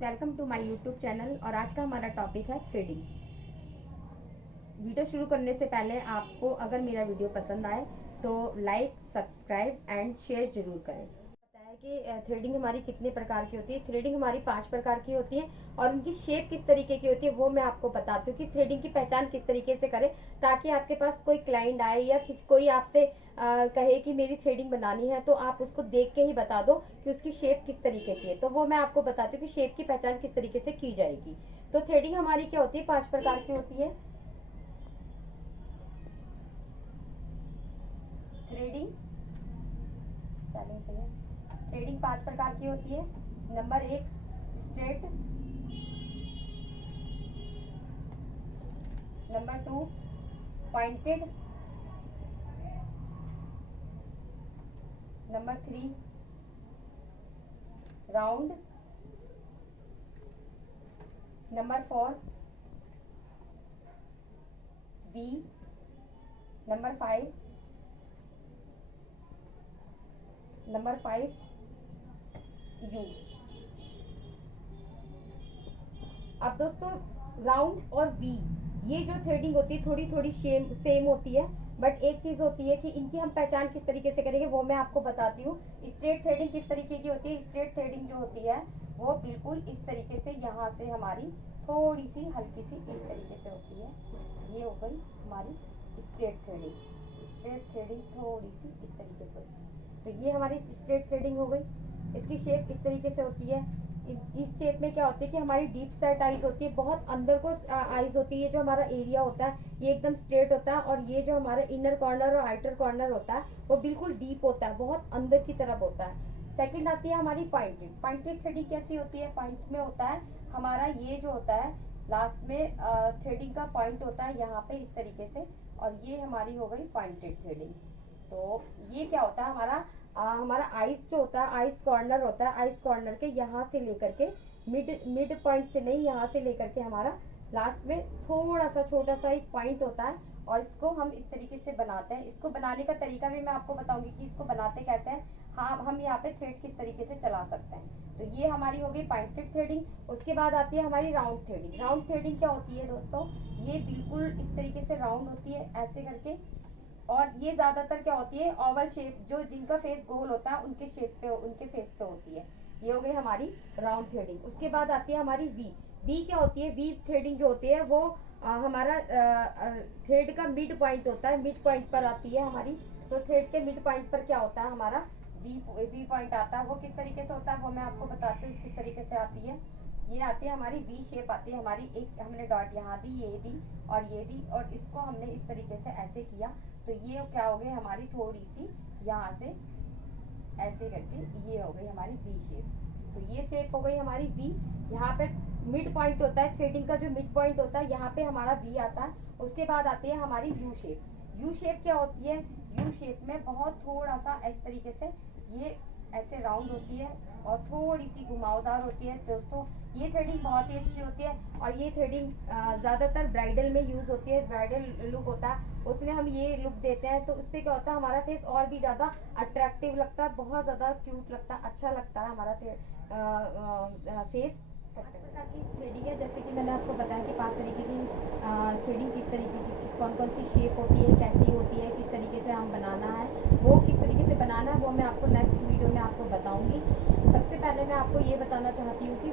Welcome to my YouTube channel. और आज का हमारा टॉपिक है थ्रेडिंग। वीडियो शुरू करने से पहले आपको अगर मेरा वीडियो पसंद आए तो लाइक, सब्सक्राइब एंड शेयर जरूर करें। पता है कि थ्रेडिंग हमारी कितने प्रकार की होती है। थ्रेडिंग हमारी 5 प्रकार की होती है और उनकी शेप किस तरीके की होती है वो मैं आपको बताती हूँ कि थ्रेडिंग की पहचान किस तरीके से करें, ताकि आपके पास कोई क्लाइंट आए या कोई आपसे कहे कि मेरी थ्रेडिंग बनानी है तो आप उसको देख के ही बता दो कि उसकी शेप किस तरीके की है। तो वो मैं आपको बताती हूँ कि शेप की पहचान किस तरीके से की जाएगी। तो थ्रेडिंग हमारी क्या होती है, 5 प्रकार की होती है। थ्रेडिंग थ्रेडिंग 5 प्रकार की होती है। Number 1 straight, number 2 pointed, number 3 round, number 4 V, number 5 U. अब दोस्तों राउंड और वी ये जो थ्रेडिंग होती है थोड़ी थोड़ी सेम होती है, बट एक चीज होती है कि इनकी हम पहचान किस तरीके से करेंगे वो मैं आपको बताती हूँ। स्ट्रेट थ्रेडिंग किस तरीके की होती है। स्ट्रेट थ्रेडिंग जो होती है वो बिल्कुल इस तरीके से यहाँ से हमारी थोड़ी सी हल्की सी इस तरीके से होती है। ये हो गई हमारी स्ट्रेट थ्रेडिंग। स्ट्रेट थ्रेडिंग थोड़ी सी इस तरीके से होती है। तो ये हमारी स्ट्रेट थ्रेडिंग हो गई। इसकी शेप इस तरीके से होती है। इस शेप में क्या होती है कि हमारी डीप सेट आईज होती है, बहुत अंदर को आईज होती है। जो हमारा एरिया होता है ये एकदम स्ट्रेट होता है, और ये जो हमारा इनर कॉर्नर और आउटर कॉर्नर होता है वो बिल्कुल डीप होता है, बहुत अंदर की तरफ होता है। सेकंड आती है हमारी पॉइंटेड। पॉइंटेड थ्रेडिंग कैसी होती है। पॉइंट में होता है हमारा ये जो होता है लास्ट में थ्रेडिंग का पॉइंट होता है यहाँ पे इस तरीके से, और ये हमारी हो गई पॉइंटेड थ्रेडिंग। तो ये क्या होता है हमारा आइस जो होता है, आइस कॉर्नर होता है, आइस कॉर्नर के यहाँ से लेकर के मिड पॉइंट से नहीं, यहाँ से लेकर के हमारा लास्ट में थोड़ा सा छोटा सा एक पॉइंट होता है, और इसको हम इस तरीके से बनाते हैं। इसको बनाने का तरीका भी मैं आपको बताऊंगी कि इसको बनाते कैसे हैं। हाँ, हम यहाँ पे थ्रेड किस तरीके से चला सकते हैं। तो ये हमारी हो गई पॉइंटेड थ्रेडिंग। उसके बाद आती है हमारी राउंड थ्रेडिंग। राउंड थ्रेडिंग क्या होती है दोस्तों, ये बिल्कुल इस तरीके से राउंड होती है ऐसे करके, और ये ज्यादातर क्या होती है ओवल शेप, जो जिनका फेस गोल होता है उनके शेप पे, उनके फेस पे होती है। ये हो गई हमारी राउंड थ्रेडिंग। उसके बाद आती है हमारी वी। वी क्या होती है, वी थ्रेडिंग जो होती है वो हमारा थ्रेड का मिड पॉइंट होता है, मिड पॉइंट पर आती है हमारी। तो थ्रेड के मिड पॉइंट पर क्या होता है हमारा वी पॉइंट आता है। वो किस तरीके से होता है वो मैं आपको बताती हूँ किस तरीके से आती है। ये आती है हमारी वी शेप आती है हमारी। एक हमने डॉट यहाँ दी, ये दी और ये दी, और इसको हमने इस तरीके से ऐसे किया। तो ये क्या हो गई हमारी थोड़ी सी यहाँ से ऐसे करके ये हो गई हमारी वी शेप। तो ये शेप हो गई हमारी वी। यहाँ पे मिड पॉइंट होता है, थ्रेडिंग का जो मिड पॉइंट होता है यहाँ पे हमारा वी आता है। उसके बाद आती है हमारी यू शेप। यू शेप क्या होती है, यू शेप में बहुत थोड़ा सा इस तरीके से ये ऐसे राउंड होती है और थोड़ी सी घुमावदार होती है। दोस्तों ये थ्रेडिंग बहुत ही अच्छी होती है, और ये थ्रेडिंग ज़्यादातर ब्राइडल में यूज़ होती है। ब्राइडल लुक होता है उसमें हम ये लुक देते हैं, तो उससे क्या होता है हमारा फेस और भी ज़्यादा अट्रैक्टिव लगता है, बहुत ज़्यादा क्यूट लगता है, अच्छा लगता है हमारा फेस। 5 प्रकार की थ्रेडिंग है, जैसे कि मैंने आपको बताया कि 5 तरीके की थ्रेडिंग किस तरीके की, कौन कौन सी शेप होती है, कैसी होती है, किस तरीके से हम बनाना है, वो किस तरीके से बनाना है वो मैं आपको नेक्स्ट वीडियो में आपको बताऊंगी। सबसे पहले मैं आपको ये बताना चाहती हूँ कि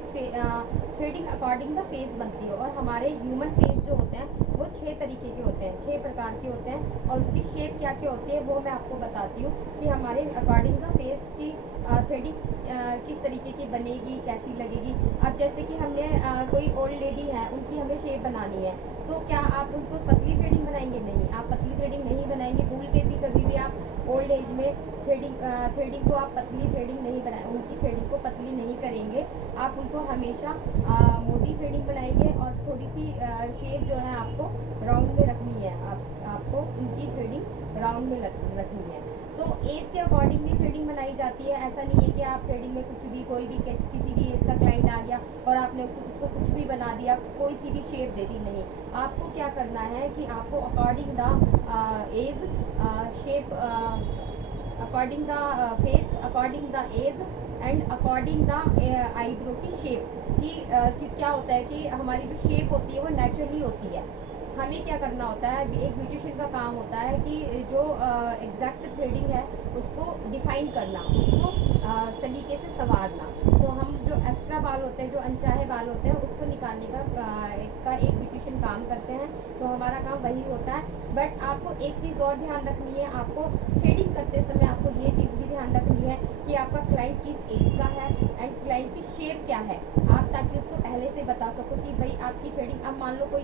थ्रेडिंग अकॉर्डिंग द फेस बनती है, और हमारे ह्यूमन फेस जो होते हैं वो 6 तरीके के होते हैं, 6 प्रकार के होते हैं, और उनकी शेप क्या क्या होती है वो मैं आपको बताती हूँ कि हमारे अकॉर्डिंग द फेस की थ्रेडिंग किस तरीके की बनेगी, कैसी लगेगी। अब जैसे कि हमने कोई ओल्ड लेडी है, उनकी हमें शेप बनानी है, तो क्या आप उनको पतली थ्रेडिंग बनाएंगे? नहीं, आप पतली थ्रेडिंग नहीं बनाएंगे। भूल के भी कभी भी आप ओल्ड एज में थ्रेडिंग को आप पतली थ्रेडिंग नहीं बनाए, उनकी थ्रेडिंग को पतली नहीं करेंगे। आप उनको हमेशा मोटी थ्रेडिंग बनाएंगे, और थोड़ी सी शेप जो है आपको राउंड में रखनी है। आपको उनकी थ्रेडिंग राउंड में रखनी है। तो एज के अकॉर्डिंग भी थ्रेडिंग बनाई जाती है। ऐसा नहीं है कि आप थ्रेडिंग में कुछ भी, कोई भी किसी भी एज का क्लाइंट आ गया और आपने उसको कुछ भी बना दिया, कोई सी भी शेप दे दी। नहीं, आपको क्या करना है कि आपको according the age shape, according the face, according the age and according the eyebrow की शेप कि क्या होता है कि हमारी जो शेप होती है वो नेचुरली होती है। हमें क्या करना होता है, एक ब्यूटिशियन का काम होता है कि जो एग्जैक्ट थ्रेडिंग है उसको डिफाइन करना, उसको सलीके से संवारना। तो हम जो एक्स्ट्रा बाल होते हैं, जो अनचाहे बाल होते हैं, उसको निकालने एक ब्यूटिशियन काम करते हैं। तो हमारा काम वही होता है। बट आपको एक चीज़ और ध्यान रखनी है, आपको थ्रेडिंग करते समय आपको ये चीज़ भी ध्यान रखनी है कि आपका क्लाइंट किस एज का है एंड क्लाइंट की शेप क्या है, आप ताकि उसको पहले से बता सको कि भाई आपकी थ्रेडिंग। अब मान लो कोई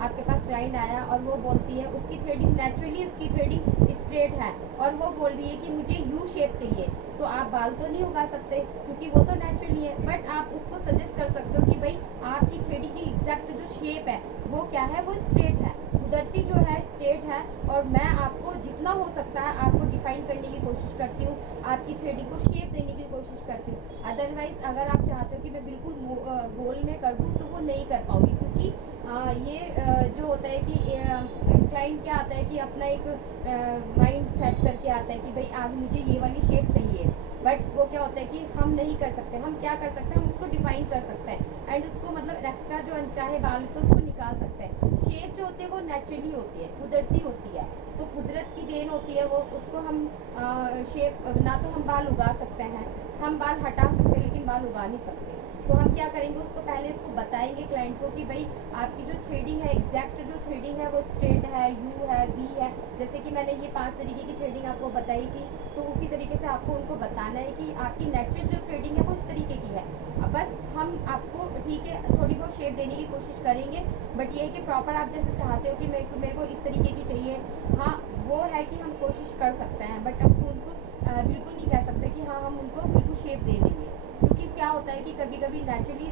आपके पास क्लाइंट आया और वो बोलती है उसकी थ्रेडिंग नेचुरली उसकी थ्रेडिंग स्ट्रेट है और वो बोल रही है कि मुझे यू शेप चाहिए, तो आप बाल तो नहीं उगा सकते क्योंकि वो तो नेचुरली है। बट आप उसको सजेस्ट कर सकते हो कि भाई आपकी थ्रेडिंग की एग्जैक्ट जो शेप है वो क्या है, वो स्ट्रेट है, कुदरती जो है स्ट्रेट है। और मैं आपको जितना हो सकता है आपको डिफाइन करने की कोशिश करती हूँ, आपकी थ्रेडिंग को शेप देने की कोशिश करती हूँ। अदरवाइज अगर आप चाहते हो कि मैं बिल्कुल गोल में कर दूँ तो वो नहीं कर पाऊँगी, क्योंकि जो होता है कि क्लाइंट क्या आता है कि अपना एक माइंड सेट करके आता है कि भाई आज मुझे ये वाली शेप चाहिए। बट वो क्या होता है कि हम नहीं कर सकते। हम क्या कर सकते हैं, हम उसको डिफाइन कर सकते हैं एंड उसको मतलब एक्स्ट्रा जो अनचाहे बाल तो उसको निकाल सकते हैं। शेप जो होती है वो नेचुरली होती है, कुदरती होती है, तो कुदरत की देन होती है वो। उसको हम शेप ना तो हम बाल उगा सकते हैं, हम बाल हटा सकते हैं लेकिन बाल उगा नहीं सकते। तो हम क्या करेंगे, उसको पहले इसको बताएंगे क्लाइंट को कि भाई आपकी जो थ्रेडिंग है, एग्जैक्ट जो थ्रेडिंग है वो स्ट्रेट है, यू है, वी है। जैसे कि मैंने ये 5 तरीके की थ्रेडिंग आपको बताई थी, तो उसी तरीके से आपको उनको बताना है कि आपकी नेचुरल जो थ्रेडिंग है वो इस तरीके की है। अब बस हम आपको ठीक है थोड़ी बहुत शेप देने की कोशिश करेंगे, बट ये है कि प्रॉपर आप जैसे चाहते हो कि मेरे को इस तरीके की चाहिए, हाँ वो है कि हम कोशिश कर सकते हैं। बट हम उनको बिल्कुल नहीं कह सकते कि हाँ हम उनको बिल्कुल शेप दे देंगे, क्योंकि क्या होता है कि कभी कभी नेचुरली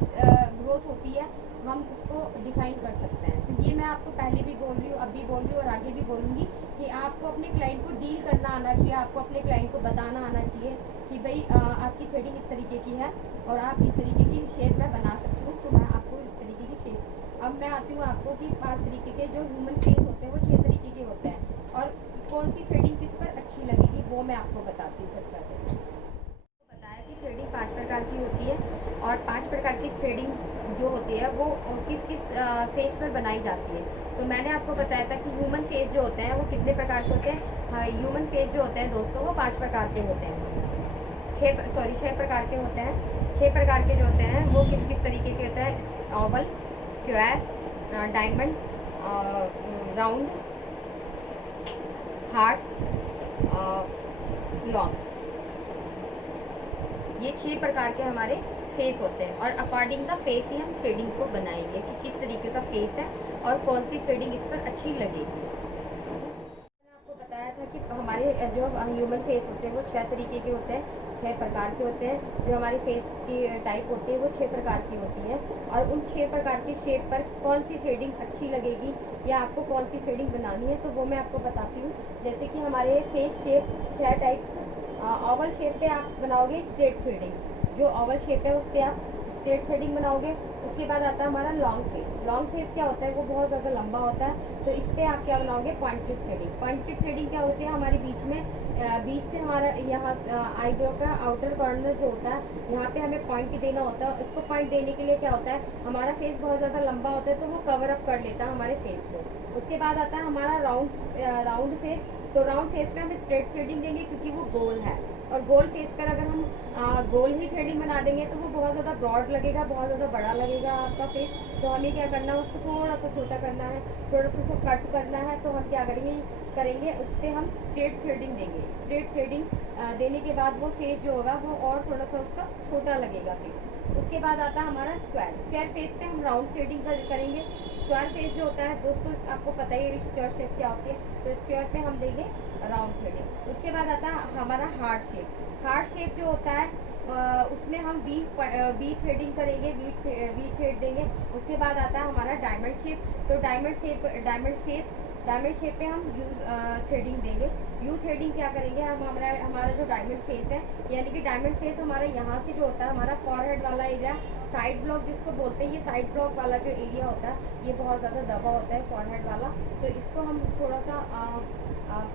ग्रोथ होती है, हम उसको डिफाइन कर सकते हैं। तो ये मैं आपको पहले भी बोल रही हूँ, अब भी बोल रही हूँ और आगे भी बोलूँगी कि आपको अपने क्लाइंट को डील करना आना चाहिए, आपको अपने क्लाइंट को बताना आना चाहिए कि भाई आपकी थ्रेडिंग इस तरीके की है और आप इस तरीके की शेप मैं बना सकती हूँ, तो मैं आपको इस तरीके की शेप। अब मैं आती हूँ आपको कि 5 तरीके के जो ह्यूमन फेस होते हैं वो 6 तरीके के होते हैं, और कौन सी थ्रेडिंग किस पर अच्छी लगेगी वो मैं आपको बताती हूँ। सबसे पहले बताया कि थ्रेडिंग 5 प्रकार की होती है, और 5 प्रकार की थ्रेडिंग जो होती है वो किस किस फेस पर बनाई जाती है। तो मैंने आपको बताया था कि ह्यूमन फेस जो होते हैं वो कितने प्रकार के होते हैं। हाँ, ह्यूमन फेस जो होते हैं दोस्तों वो 5 प्रकार के होते हैं, 6 प्रकार के होते हैं। 6 प्रकार के जो होते हैं वो किस किस तरीके के होते हैं, Oval, square, diamond, round, heart, long. ये 6 प्रकार के हमारे फेस होते हैं, और अकॉर्डिंग द फेस ही हम थ्रेडिंग को बनाएंगे कि किस तरीके का फेस है और कौन सी थ्रेडिंग इस पर अच्छी लगेगी। मैंने आपको बताया था कि हमारे जो ह्यूमन फेस होते हैं वो 6 तरीके के होते हैं, 6 प्रकार के होते हैं। जो हमारी फेस की टाइप होती है वो 6 प्रकार की होती है, और उन 6 प्रकार की शेप पर कौन सी थ्रेडिंग अच्छी लगेगी या आपको कौन सी थ्रेडिंग बनानी है तो वो मैं आपको बताती हूँ। जैसे कि हमारे face shape 6 types. Oval shape पे आप बनाओगे स्ट्रेट थ्रेडिंग, जो ओवल शेप है उस पर आप स्ट्रेट थ्रेडिंग बनाओगे। उसके बाद आता है हमारा लॉन्ग फेस। लॉन्ग फेस क्या होता है, वो बहुत ज़्यादा लंबा होता है, तो इस पर आप क्या बनाओगे, पॉइंटेड थ्रेडिंग। पॉइंटेड थ्रेडिंग क्या होती है, हमारे बीच में बीच से हमारा यहाँ आईब्रो का आउटर कॉर्नर जो होता है यहाँ पे हमें पॉइंट देना होता है। इसको पॉइंट देने के लिए क्या होता है, हमारा फेस बहुत ज़्यादा लंबा होता है तो वो कवर अप कर लेता है हमारे फेस को। उसके बाद आता है हमारा राउंड फेस। तो राउंड फेस पे हम स्ट्रेट थ्रेडिंग देंगे क्योंकि वो गोल है, और गोल फेस पर अगर हम गोल ही थ्रेडिंग बना देंगे तो वो बहुत ज़्यादा ब्रॉड लगेगा, बहुत ज़्यादा बड़ा लगेगा आपका फेस। तो हमें क्या करना है, उसको थोड़ा सा छोटा करना है, थोड़ा सा उसको कट करना है। तो हम क्या करेंगे उस पर हम स्ट्रेट थ्रेडिंग देंगे। स्ट्रेट थ्रेडिंग देने के बाद वो फेस जो होगा वो और थोड़ा सा उसका छोटा लगेगा फेस। उसके बाद आता है हमारा स्क्वायर। स्क्वायर फेस पे हम राउंड थ्रेडिंग करेंगे। स्क्वायर फेस जो होता है दोस्तों आपको पता ही है स्क्वायर शेप क्या होती है, तो स्क्वायर पे हम देंगे राउंड थ्रेडिंग। उसके बाद आता है हमारा हार्ट शेप। हार्ट शेप जो होता है उसमें हम वी थ्रेडिंग करेंगे, वी थ्रेड देंगे। उसके बाद आता है हमारा डायमंड शेप। तो डायमंड शेप पे हम यू थ्रेडिंग देंगे। यू थ्रेडिंग क्या करेंगे, हम हमारा जो डायमंड फेस है, यानी कि डायमंड फेस हमारा यहाँ से जो होता है हमारा फॉरहेड वाला एरिया, साइड ब्लॉक जिसको बोलते हैं, ये साइड ब्लॉक वाला जो एरिया होता है ये बहुत ज़्यादा दबा होता है फॉरहेड वाला। तो इसको हम थोड़ा सा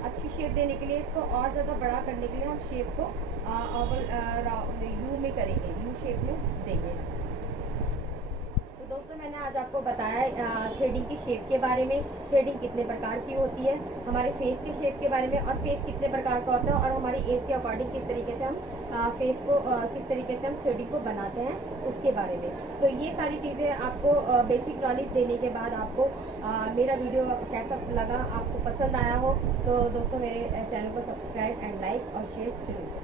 अच्छी शेप देने के लिए, इसको और ज़्यादा बड़ा करने के लिए हम शेप को ओवल यू में करेंगे, यू शेप में देंगे। तो दोस्तों मैंने आज आपको बताया थ्रेडिंग की शेप के बारे में, थ्रेडिंग कितने प्रकार की होती है, हमारे फेस के शेप के बारे में, और फेस कितने प्रकार का होता है, और हमारी एज के अकॉर्डिंग किस तरीके से हम फेस को किस तरीके से हम थ्रेडिंग को बनाते हैं उसके बारे में। तो ये सारी चीज़ें आपको बेसिक नॉलेज देने के बाद आपको मेरा वीडियो कैसा लगा, आपको पसंद आया हो तो दोस्तों मेरे चैनल को सब्सक्राइब एंड लाइक और शेयर जरूर करें।